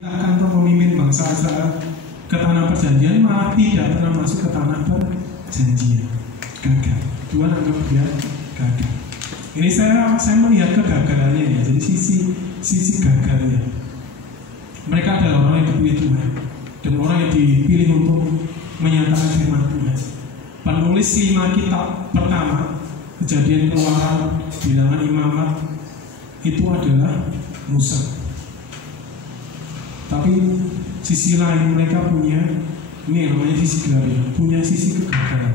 akan memimpin bangsa Israel ke tanah perjanjian, malah tidak pernah masuk ke tanah perjanjian. Gagal. Tuhan anggap dia gagal. Ini saya melihat kegagalannya ya. Jadi sisi gagalnya. Mereka adalah orang yang dipilih Tuhan dan orang yang dipilih untuk menyatakan firman Tuhan. Penulis 5 kitab pertama, Kejadian, Keluaran, Bilangan, Imamat, itu adalah Musa. Tapi sisi lain mereka punya, ini namanya sisi gelap, punya sisi kegagalan.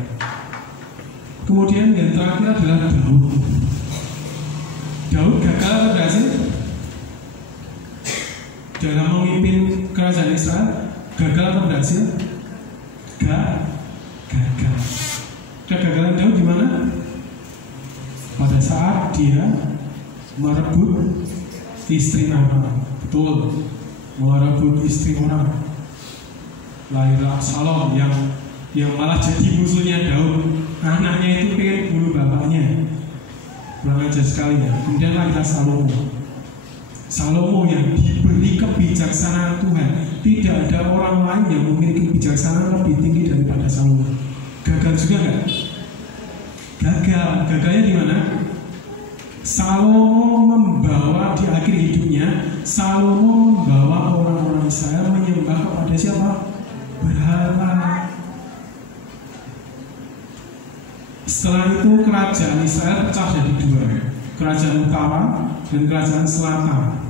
Kemudian yang terakhir adalah Daud. Daud gagal atau berhasil? Dalam memimpin kerajaan Israel, gagal atau berhasil? Gagal. Kegagalan Daud di mana? Pada saat dia merebut istri orang. Betul. Merebut istri orang, lahirlah Absalom yang malah jadi musuhnya Daud. Anaknya itu pengen bunuh bapaknya, kurang ajar sekali ya. Kemudian lahirlah Salomo. Salomo yang diberi kebijaksanaan Tuhan. Tidak ada orang lain yang memiliki kebijaksanaan lebih tinggi daripada Salomo. Gagal juga nggak? Gagal. Gagalnya di mana? Salomo membawa di akhir hidupnya, Salomo membawa orang-orang Israel menyembah kepada siapa? Berhala. Setelah itu kerajaan Israel pecah jadi 2, kerajaan utara dan kerajaan selatan.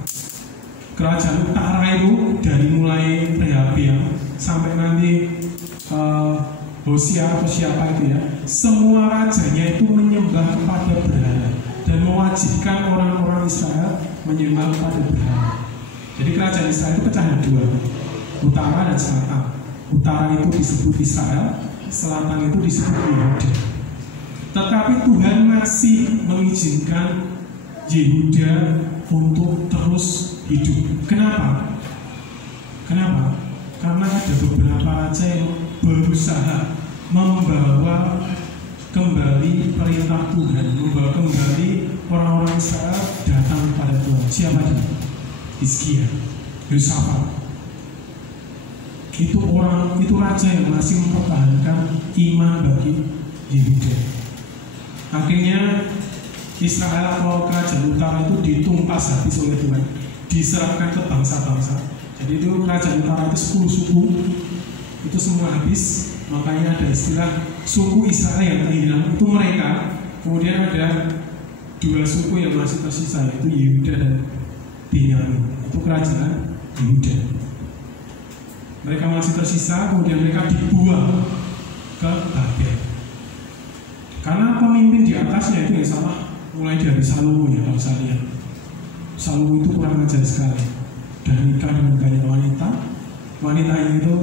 Kerajaan utara itu dari mulai Rehabeam sampai nanti Hosea atau siapa itu ya, semua rajanya itu menyembah kepada berhala dan mewajibkan orang-orang Israel menyembah kepada berhala. Jadi kerajaan Israel itu pecah jadi 2, utara dan selatan. Utara itu disebut Israel, selatan itu disebut Yehuda. Tetapi Tuhan masih mengizinkan Yehuda untuk terus hidup. Kenapa? Karena ada beberapa raja yang berusaha membawa kembali perintah Tuhan, membawa kembali orang-orang Israel datang kepada Tuhan. Siapa dia? Hizkia, Yosafat. Itu raja yang masih mempertahankan iman bagi Yehuda. Akhirnya Israel atau kerajaan utara itu ditumpas habis oleh Tuhan, diserahkan ke bangsa-bangsa. Jadi itu kerajaan utara itu 10 suku, itu semua habis. Makanya ada istilah suku Israel yang terhilang itu mereka. Kemudian ada 2 suku yang masih tersisa, yaitu Yehuda dan Benyamin. Itu kerajaan Yehuda. Mereka masih tersisa, kemudian mereka dibuang ke Babel. Karena pemimpin di atasnya itu yang salah, mulai dari Salomo ya kalau saya lihat. Salomo itu kurang ajar sekali dan nikah dengan banyak wanita. Wanita itu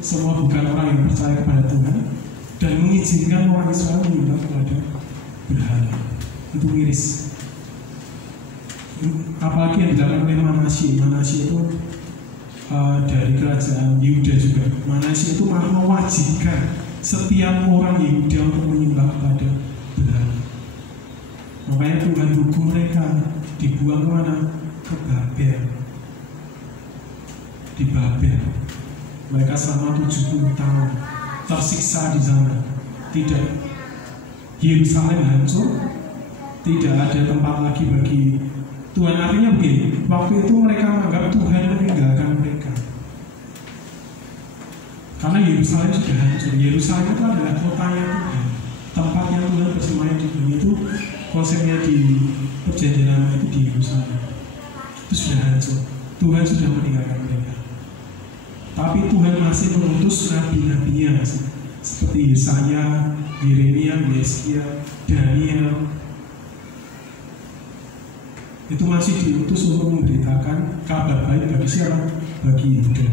semua bukan orang yang percaya kepada Tuhan dan mengizinkan orang Israel menyembah kepada berhala. Itu miris. Apalagi yang dilakukan oleh Manasye itu dari kerajaan Yehuda juga. Manasye itu malah mewajibkan setiap orang Yehuda untuk menyembah kepada berhala. Makanya Tuhan hukum mereka dibuang kemana? Ke Babel. Di Babel mereka selama 70 tahun tersiksa di sana. Tidak, Yerusalem hancur, tidak ada tempat lagi bagi Tuhan. Artinya begini, waktu itu mereka menganggap Tuhan meninggalkan mereka karena Yerusalem sudah hancur. Yerusalem itu adalah kotanya Tuhan, tempatnya Tuhan bersemayam di bumi. Itu konsepnya di perjanjian lama itu di Yerusalem. Itu sudah hancur, Tuhan sudah meninggalkan mereka. Tapi Tuhan masih mengutus nabi-nabinya seperti Yesaya, Yeremia, Yesaya, Daniel. Itu masih diutus untuk memberitakan kabar baik bagi siapa? Bagi Yehuda.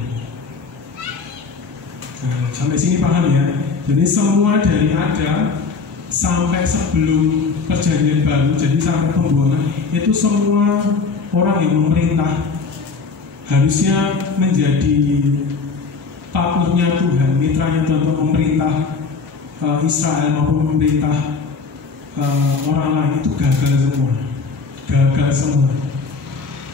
Nah, sampai sini paham ya? Jadi semua dari ada sampai sebelum perjanjian baru, jadi sampai pembuangan, itu semua orang yang memerintah harusnya menjadi patuhnya Tuhan, mitranya Tuhan untuk memerintah Israel maupun memerintah orang lain. Itu gagal semua.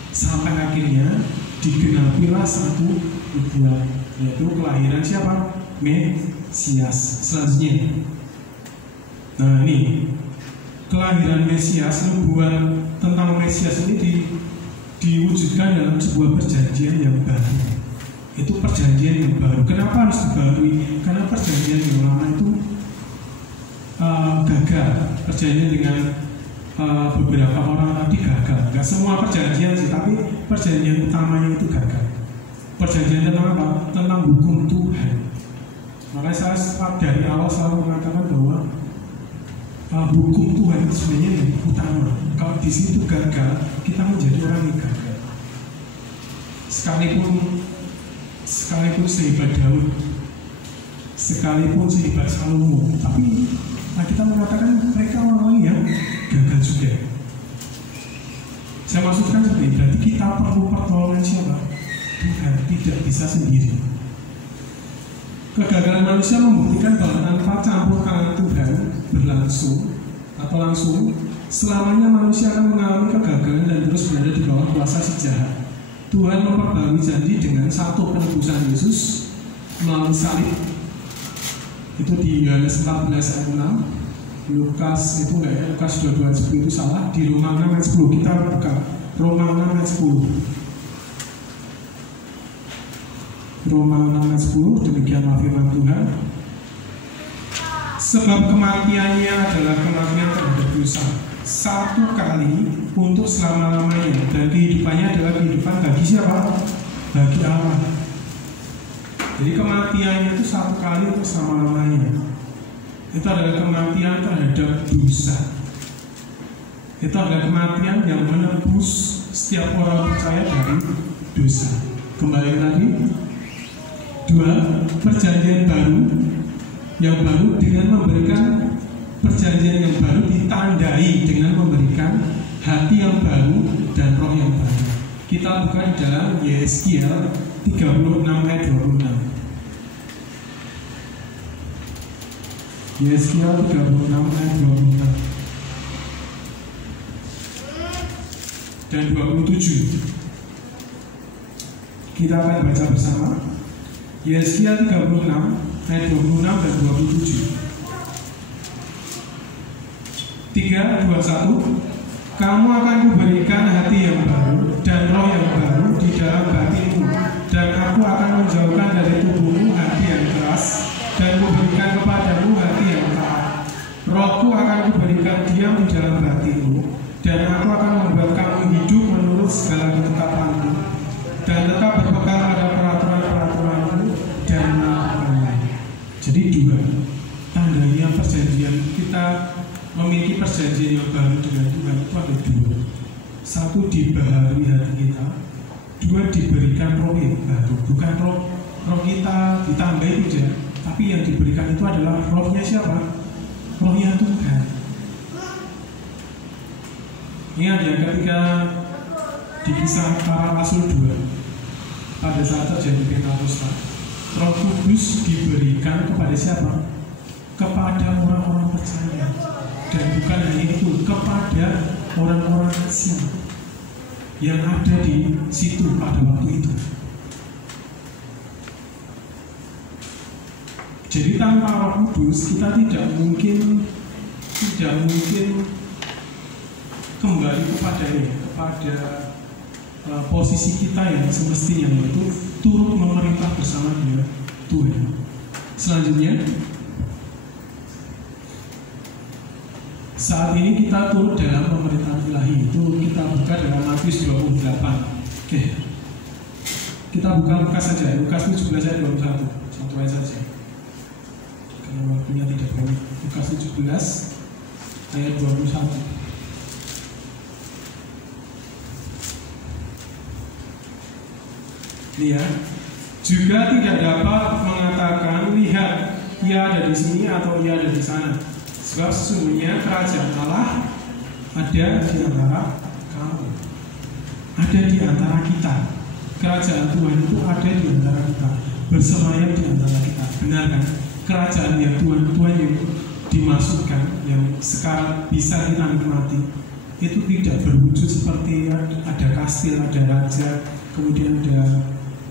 Sampai akhirnya digenapilah satu nubuat, yaitu kelahiran siapa? Mesias. Selanjutnya, nah ini kelahiran Mesias, nubuat tentang Mesias ini diwujudkan dalam sebuah perjanjian yang baru. Itu perjanjian yang baru. Kenapa harus dibarui? Karena perjanjian yang lama itu gagal. Perjanjian dengan beberapa orang tadi gagal. Gak semua perjanjian sih, tapi perjanjian utamanya itu gagal. Perjanjian tentang apa? Tentang hukum Tuhan. Makanya saya dari awal selalu mengatakan bahwa hukum Tuhan itu sebenarnya yang utama. Kalau di situ gagal, kita menjadi orang yang gagal. Sekalipun sehebat Daud, sekalipun sehebat Salomo, tapi kita mengatakan mereka orang yang gagal juga. Saya maksudkan seperti itu. Berarti kita perlu pertolongan siapa? Tuhan, tidak bisa sendiri. Kegagalan manusia membuktikan bahwa tanpa campur tangan Tuhan berlangsung atau langsung, selamanya manusia akan mengalami kegagalan dan terus berada di bawah kuasa si jahat. Tuhan memperbarui janji dengan satu penebusan Yesus melalui salib. Itu di Yohanes 14 ayat 6. Lukas itu enggak ya, Lukas 22 ayat 10 itu salah. Di Roma 6 ayat 10 kita buka Roma 6 ayat 10. Roma 6 ayat 10, demikianlah firman Tuhan. Sebab kematiannya adalah kematian terhadap dosa, satu kali untuk selama-lamanya, dan kehidupannya adalah kehidupan bagi siapa? Bagi Allah. Jadi kematiannya itu satu kali untuk selama-lamanya. Itu adalah kematian terhadap dosa. Itu adalah kematian yang menebus setiap orang percaya dari dosa. Kembali tadi, 2, perjanjian baru. Yang baru dengan memberikan perjanjian yang baru ditandai dengan memberikan hati yang baru dan roh yang baru. Kita buka di dalam Yeskiel 36 ayat 26. Yeskiel 36 ayat 26 dan 27. Kita akan baca bersama. Yeskiel 36 ayat 26 dan 27. 3, 2, 1. Kamu akan kuberikan hati yang baru dan roh yang baru di dalam batinmu, dan aku akan menjauhkan dari tubuhmu hati yang keras dan kuberikan kepadamu hati yang taat. Rohku akan kuberikan diam di dalam batinmu, dan aku akan membuat kamu hidup menurut segala ketetapanku dan tetap berpegang pada peraturan-peraturanku dan melakukannya. Jadi 2, tandanya perjanjian kita memiliki perjanjian yang baru dengan Tuhan itu ada 2. 1, dibaharui hati kita. 2, diberikan roh yang baru. Bukan roh kita ditambahi tidak, tapi yang diberikan itu adalah rohnya siapa? Rohnya Tuhan. Ingat ya, ketika di Kisah Para Rasul 2, pada saat terjadi Pentakosta, Roh Kudus diberikan kepada siapa? Kepada orang-orang percaya. Dan bukan hanya itu, kepada orang-orang Asia yang ada di situ pada waktu itu. Jadi tanpa Roh Kudus kita tidak mungkin kembali kepada posisi kita yang semestinya, yaitu turut memerintah bersama dengan Tuhan. Selanjutnya, saat ini kita turut dalam pemerintahan ilahi. Itu kita buka dalam Matius 28. Oke, kita buka Lukas saja. Lukas 17 ayat 21. Satu ayat saja, karena waktunya tidak banyak. Lukas 17 ayat 21. Lihat, juga tidak dapat mengatakan, lihat, ia ada di sini atau ia ada di sana. Sebab sesungguhnya kerajaan Allah ada di antara kamu, ada di antara kita. Kerajaan Tuhan itu ada di antara kita, bersemayam di antara kita. Benar kan? Kerajaan yang Tuhan yang dimaksudkan, yang sekarang bisa kita nikmati, itu tidak berwujud seperti ada kastil, ada raja, kemudian ada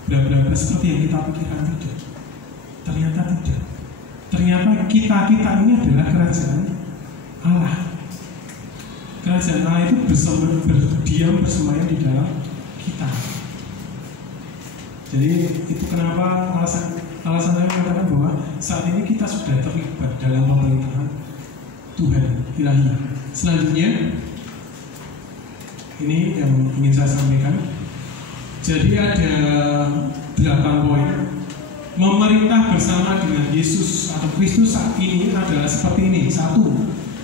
bla bla bla seperti yang kita pikirkan. Tidak. Ternyata tidak. Ternyata kita ini adalah kerajaan Allah. Kerajaan Allah itu berdiam bersemayam di dalam kita. Jadi itu kenapa alasan saya mengatakan bahwa saat ini kita sudah terlibat dalam pemerintahan Tuhan ilahi. Selanjutnya, ini yang ingin saya sampaikan. Jadi ada 8 poin. Memerintah bersama dengan Yesus atau Kristus saat ini adalah seperti ini. 1.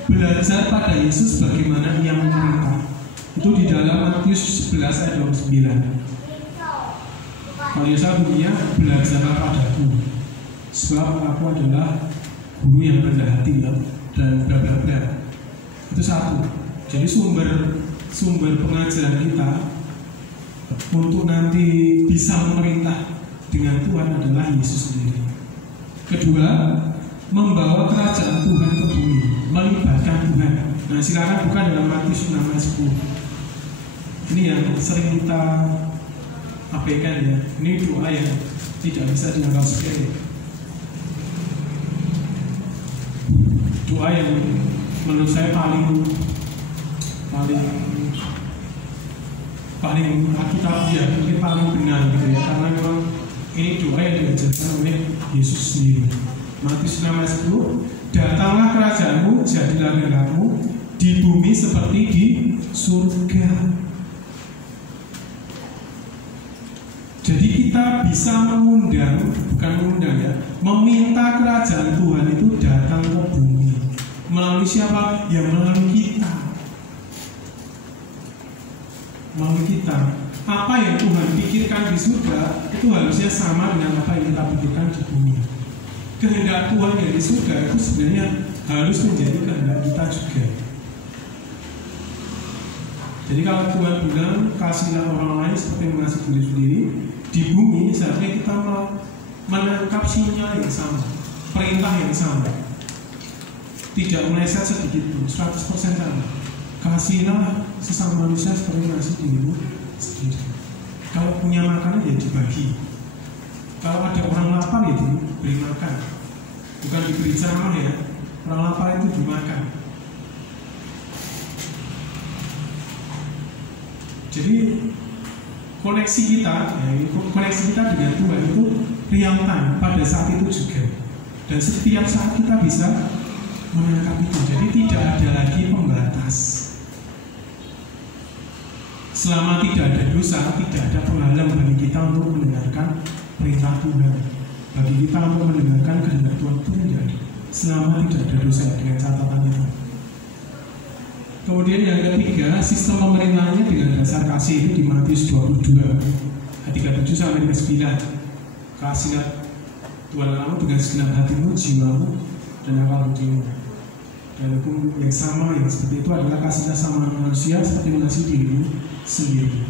Belajar pada Yesus bagaimana ia memerintah. Itu di dalam Matius 11 ayat 29. Kalau Yesus bunyinya, belajarlah padaku, sebab aku adalah guru yang rendah hati dan bla bla bla. Itu 1. Jadi sumber pengajaran kita untuk nanti bisa memerintah dengan Tuhan adalah Yesus sendiri. Kedua, membawa kerajaan Tuhan ke bumi, melibatkan Tuhan. Nah, silakan buka dalam Matius 6 ayat 10. Ini yang sering kita abaikan ya. Ini doa yang tidak bisa dianggap sepele. Doa yang menurut saya paling alkitabiah, mungkin paling benar gitu ya, karena memang ini doa yang diajarkan oleh Yesus sendiri. Matius 6 ayat 10, datanglah kerajaanmu, jadilah kehendakmu di bumi seperti di surga. Jadi kita bisa meminta kerajaan Tuhan itu datang ke bumi. Melalui siapa? Ya melalui kita. Melalui kita. Apa yang Tuhan pikirkan di surga itu harusnya sama dengan apa yang kita pikirkan di bumi. Kehendak Tuhan yang di surga itu sebenarnya harus menjadi kehendak kita juga. Jadi kalau Tuhan bilang kasihlah orang lain seperti mengasihi diri sendiri, di bumi seharusnya kita menangkap sinyal yang sama, perintah yang sama, tidak meleset sedikit pun, 100% sama. Kasihlah sesama manusia seperti mengasihi dirimu sendiri. Kalau punya makanan ya dibagi. Kalau ada orang lapar ya diberi makan. Bukan diberi ceramah ya. Orang lapar itu dimakan. Jadi koneksi kita dengan Tuhan itu real time pada saat itu juga. Dan setiap saat kita bisa menangkap itu. Jadi tidak ada lagi pembatas. Selama tidak ada dosa, tidak ada penghalang bagi kita untuk mendengarkan perintah Tuhan. Bagi kita untuk mendengarkan kehendak Tuhan itu tidak ada. Selama tidak ada dosa, dengan catatan itu. Kemudian yang ketiga, sistem pemerintahnya dengan dasar kasih itu di Matius 22 ayat 37 sampai 9. Kasihlah Tuhan Allahmu dengan segenap hatimu, jiwamu, dan akal budimu. Dan hukum yang sama yang seperti itu adalah kasihlah sama manusia seperti mengasihi dirimu sendiri.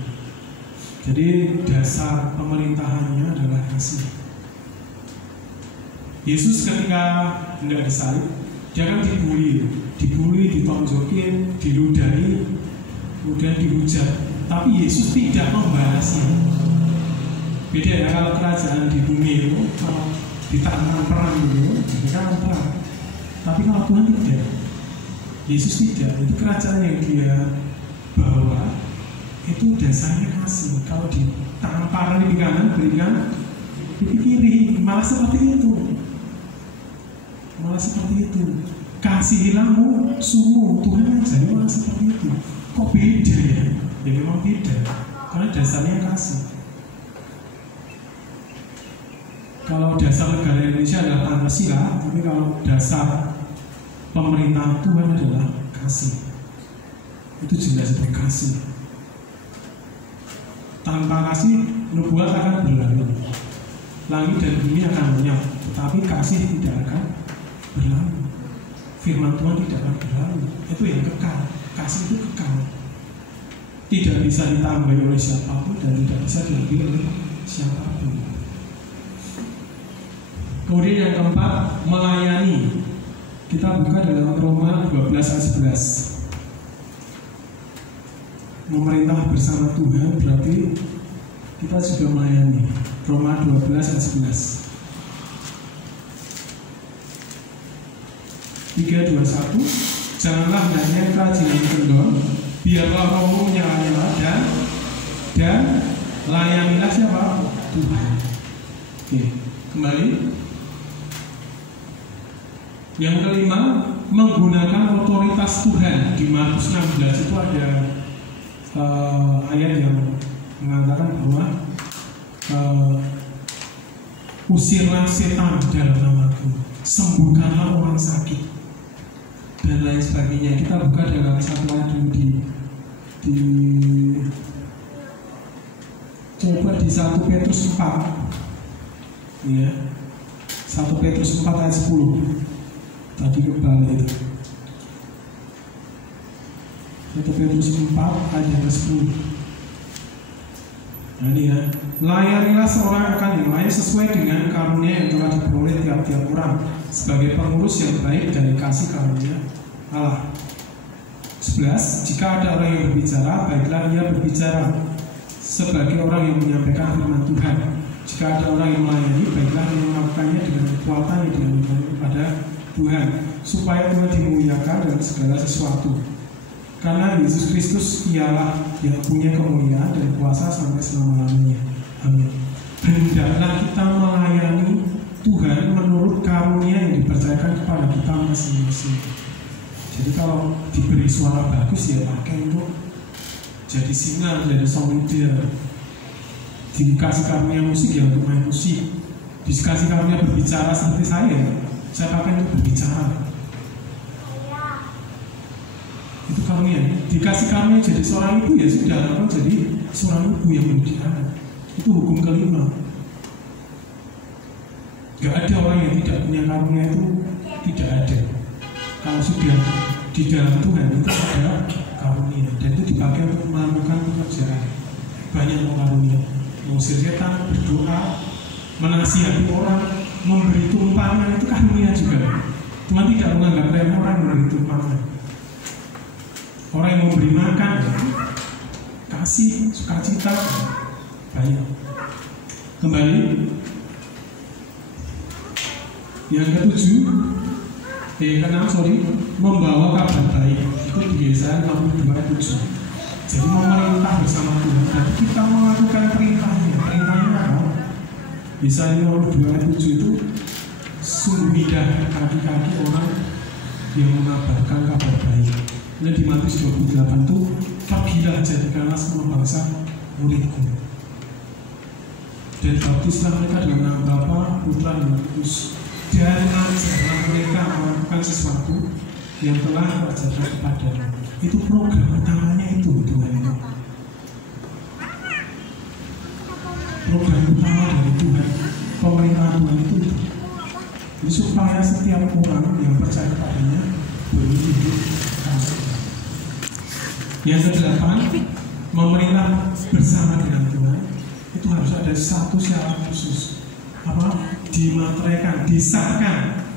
Jadi dasar pemerintahannya adalah kasih. Yesus ketika hendak disalib, dia kan dibully, ditonjokin, diludahi, kemudian dihujat. Tapi Yesus tidak membalasnya. Beda ya kalau kerajaan di bumi itu, kalau ditantang perang itu, mereka perang. Tapi kalau Tuhan tidak, Yesus tidak. Itu kerajaan yang dia bawa itu dasarnya kasih. Kalau ditampar di kanan, berikan di kiri, malah seperti itu. Kasihilah musuhmu. Tuhan ngajari malah seperti itu. Kok beda ya? Ya memang beda, karena dasarnya kasih. Kalau dasar negara Indonesia adalah Pancasila, tapi kalau dasar pemerintahan Tuhan adalah kasih. Itu jelas kasih. Tanpa kasih, nubuat akan berlalu. Langit dan bumi akan lenyap, tetapi kasih tidak akan berlalu. Firman Tuhan tidak akan berlalu. Itu yang kekal. Kasih itu kekal. Tidak bisa ditambahi oleh siapapun dan tidak bisa diambil oleh siapapun. Kemudian yang keempat, melayani. Kita buka dalam Roma 12 ayat 11. Memerintah bersama Tuhan berarti Kita juga melayani. Roma 12 ayat 11. 3:21. Janganlah hendaknya kerajinan kendor, biarlah rohmu menyala-nyala dan layanilah siapa? Tuhan. Oke, kembali. Yang kelima, menggunakan otoritas Tuhan. Di Markus 16 itu ada ayat yang mengatakan bahwa usirlah setan dalam namaku, sembuhkanlah orang sakit, dan lain sebagainya. Kita buka dalam satu ayat dulu coba di 1 Petrus 4, ya, 1 Petrus 4 ayat 10. Tadi kembali itu 1 Petrus 4 ayat 10. Nah ini ya, layanilah seorang akan yang lain sesuai dengan karunia yang telah diperoleh tiap-tiap orang sebagai pengurus yang baik dari kasih karunia Allah. 11. Jika ada orang yang berbicara, baiklah ia berbicara sebagai orang yang menyampaikan firman Tuhan. Jika ada orang yang melayani, baiklah ia melakukannya dengan kekuatan yang diberikan kepada Tuhan, supaya Tuhan dimuliakan dalam segala sesuatu. Karena Yesus Kristus ialah yang punya kemuliaan dan kuasa sampai selama-lamanya. Amin. Hendaklah kita melayani Tuhan menurut karunia yang dipercayakan kepada kita masing-masing. Jadi kalau diberi suara bagus ya pakai untuk jadi singer, jadi song leader. Dikasih karunia musik ya untuk main musik. Dikasih karunia berbicara seperti saya pakai untuk berbicara. Itu karunia. Dikasih karunia jadi seorang ibu ya sudah, apa jadi seorang ibu yang mendidik anak. Itu hukum kelima. Gak ada orang yang tidak punya karunia, itu tidak ada. Kalau sudah di dalam Tuhan itu ada karunia, dan itu dipakai untuk melakukan pekerjaan. Banyak karunia, mengusir setan, berdoa, menasihati orang, memberi tumpangan, itu karunia juga. Tuhan tidak menganggap remeh orang memberi tumpangan. Orang yang memberi makan, kasih, sukacita, banyak. Kembali, yang ke-7, membawa kabar baik. Itu di Yesaya 62:7. Jadi memerintah bersama Tuhan. Jadi kita melakukan perintahnya. Perintahnya apa? Yesaya 62:7 itu sungguh indah kaki-kaki orang yang mengabarkan kabar baik. Nah di Matius 28 itu, pergilah jadikanlah semua bangsa muridku, dan baptislah mereka dengan nama Bapa, Putra, dan Roh Kudus, dan ajarlah mereka melakukan sesuatu yang telah diajarkan kepadanya. Itu program utamanya itu Tuhan itu. Program utama dari Tuhan, pemerintahan Tuhan itu. Jadi supaya setiap orang yang percaya kepadanya boleh hidup kasih. Yang ke-8, memerintah bersama dengan Tuhan. Itu harus ada satu syarat khusus. Apa? Dimateraikan, disahkan.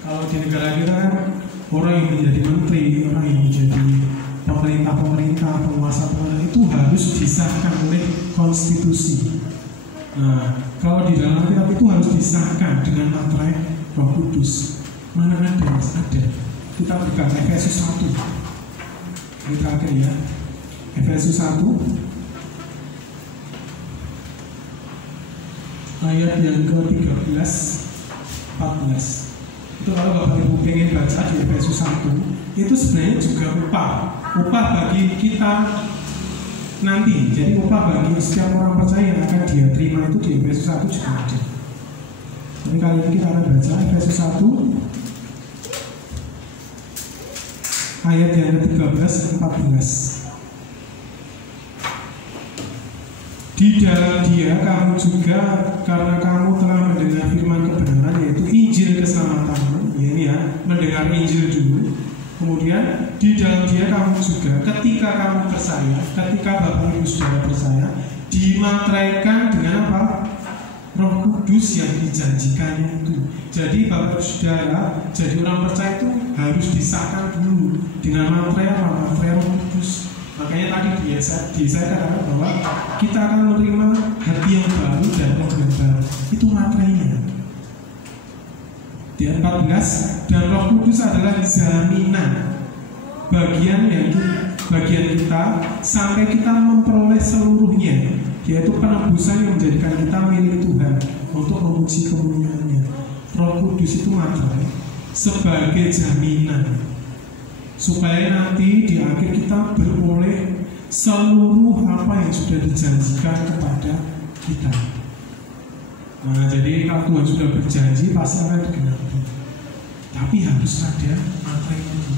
Kalau di negara kita kan orang yang menjadi menteri, orang yang menjadi pemerintah, penguasa itu harus disahkan oleh konstitusi. Nah, kalau di dalam Alkitab itu harus disahkan dengan materai Roh Kudus. Mana ada? Ada. Kita buka Efesus 1. Ini terakhir ya, Efesus 1 ayat yang ke-13, 14. Itu kalau Bapak Ibu pengen baca di Efesus 1, itu sebenarnya juga upah bagi kita nanti. Jadi upah bagi setiap orang percaya yang akan dia terima itu di Efesus 1 juga ada. Jadi kali ini kita akan baca Efesus 1 ayat yang ke-13 dan 14. Di dalam Dia kamu juga, karena kamu telah mendengar firman kebenaran, yaitu Injil keselamatanmu. Ya ini ya, mendengar Injil dulu. Kemudian di dalam Dia kamu juga, ketika kamu percaya, ketika Bapak Ibu Saudara percaya, dimateraikan dengan apa? Roh Kudus yang dijanjikan itu. Jadi Bapak Saudara, jadi orang percaya itu harus disahkan dulu dengan materai apa? Materai Roh Kudus. Maka Makanya tadi saya katakan bahwa kita akan menerima hati yang baru dan roh yang baru. Itu materainya. Di 14, dan Roh Kudus adalah jaminan bagian kita sampai kita memperoleh seluruhnya, yaitu penebusan yang menjadikan kita milik Tuhan untuk memuji kemuliaan-Nya. Roh Kudus itu materai sebagai jaminan supaya nanti di akhir kita beroleh seluruh apa yang sudah dijanjikan kepada kita. Nah, jadi kalau Tuhan sudah berjanji pasti akan digenapi. Tapi harus ada materai dulu.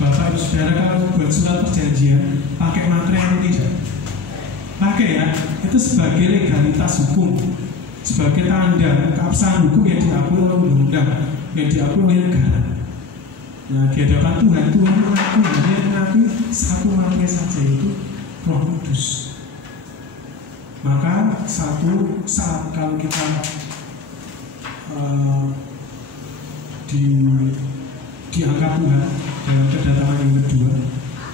Bapak Ibu Saudara, kalau buat surat perjanjian pakai materai atau tidak? Pakai ya, itu sebagai legalitas hukum, sebagai tanda keabsahan hukum yang diakui oleh undang-undang, yang diakui oleh negara. Nah, di hadapan Tuhan mengakui satu materai saja, itu Roh Kudus. Maka satu saat kalau kita diangkat Tuhan dalam kedatangan yang kedua,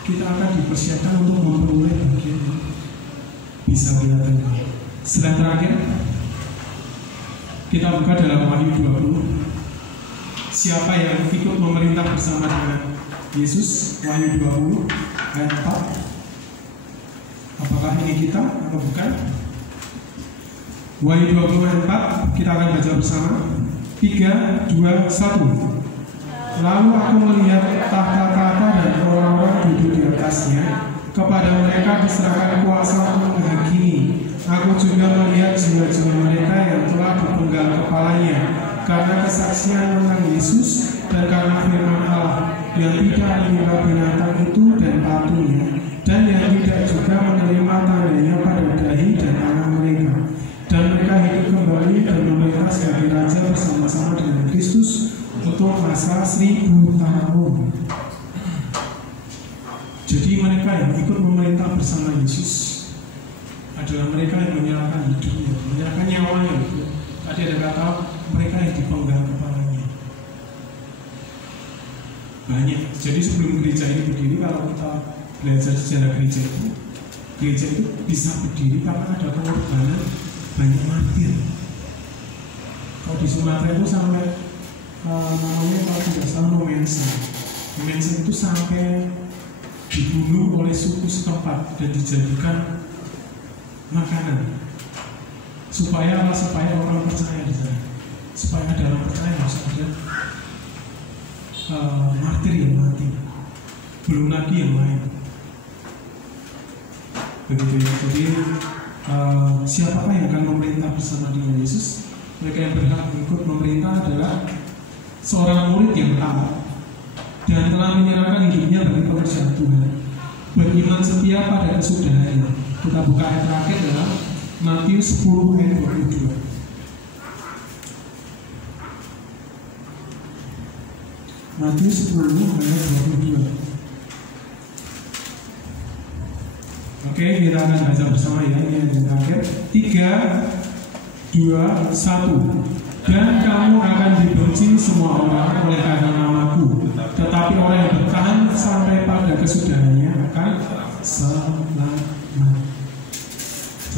kita akan dipersiapkan untuk memperoleh bagian yang bisa kita terima. Slide terakhir, kita buka dalam Wahyu 20. Siapa yang ikut memerintah bersama dengan Yesus? Wahyu 20 ayat 4. Apakah ini kita atau bukan? Wahyu 20 ayat 4, kita akan baca bersama. 3, 2, 1. Lalu aku melihat tahta-tahta dan orang-orang duduk di atasnya. Kepada mereka diserahkan kuasa untuk menghakimi. Aku juga melihat jiwa-jiwa mereka yang telah dipenggal kepalanya karena kesaksian tentang Yesus dan karena firman Allah, yang tidak menyembah binatang itu dan patungnya, dan yang tidak juga menerima tandanya pada dahi dan tangan mereka. Dan mereka hidup kembali dan memerintah sebagai raja bersama-sama dengan Kristus untuk masa 1000 tahun. Jadi mereka yang ikut memerintah bersama Yesus adalah mereka yang menyerahkan hidupnya, menyerahkan nyawanya. Tadi ada kata mereka yang dipenggal kepalanya. Banyak. Jadi sebelum gereja ini berdiri, kalau kita belajar sejarah gereja itu bisa berdiri karena ada pengorbanan banyak martir. Kalau di Sumatera itu sampai namanya kalau tidak salah Nomensa itu sampai dibunuh oleh suku setempat dan dijadikan makanan supaya orang percaya di sana, supaya ada orang percaya harus ada martir yang mati, belum lagi yang lain. Begitu ya. Jadi siapakah yang akan memerintah bersama dengan Yesus? Mereka yang berhak ikut memerintah adalah seorang murid yang taat dan telah menyerahkan hidupnya bagi pekerjaan Tuhan, beriman setia pada kesudahannya. Kita buka ayat terakhir dalam Matius 10 ayat 22. Matius 10 ayat 22. Oke, kita akan baca bersama ya. Ini yang terakhir. 3, 2, 1. Dan kamu akan dibenci semua orang oleh karena namaku, tetapi orang yang bertahan sampai pada kesudahannya akan selamat.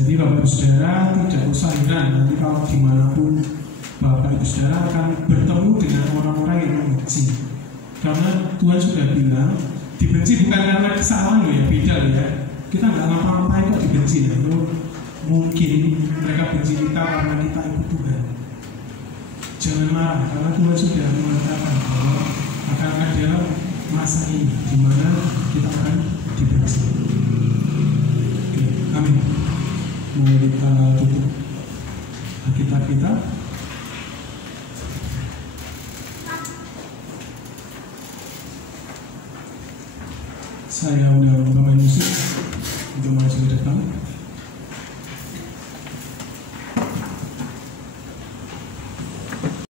Jadi Bapak Ibu Saudara tidak usah heran nanti kalau dimanapun Bapak Ibu Saudara akan bertemu dengan orang-orang yang membenci, karena Tuhan sudah bilang dibenci bukan karena kesalahan loh ya, beda loh ya. Kita nggak ngapa-ngapain kok dibenci ya. Mungkin mereka benci kita karena kita ikut Tuhan. Jangan marah, karena Tuhan sudah mengatakan bahwa akan ada masa ini di mana kita akan dibenci. Oke, amin. Mari kita tutup Alkitab kita. Saya udah membawa musik untuk maju ke depan.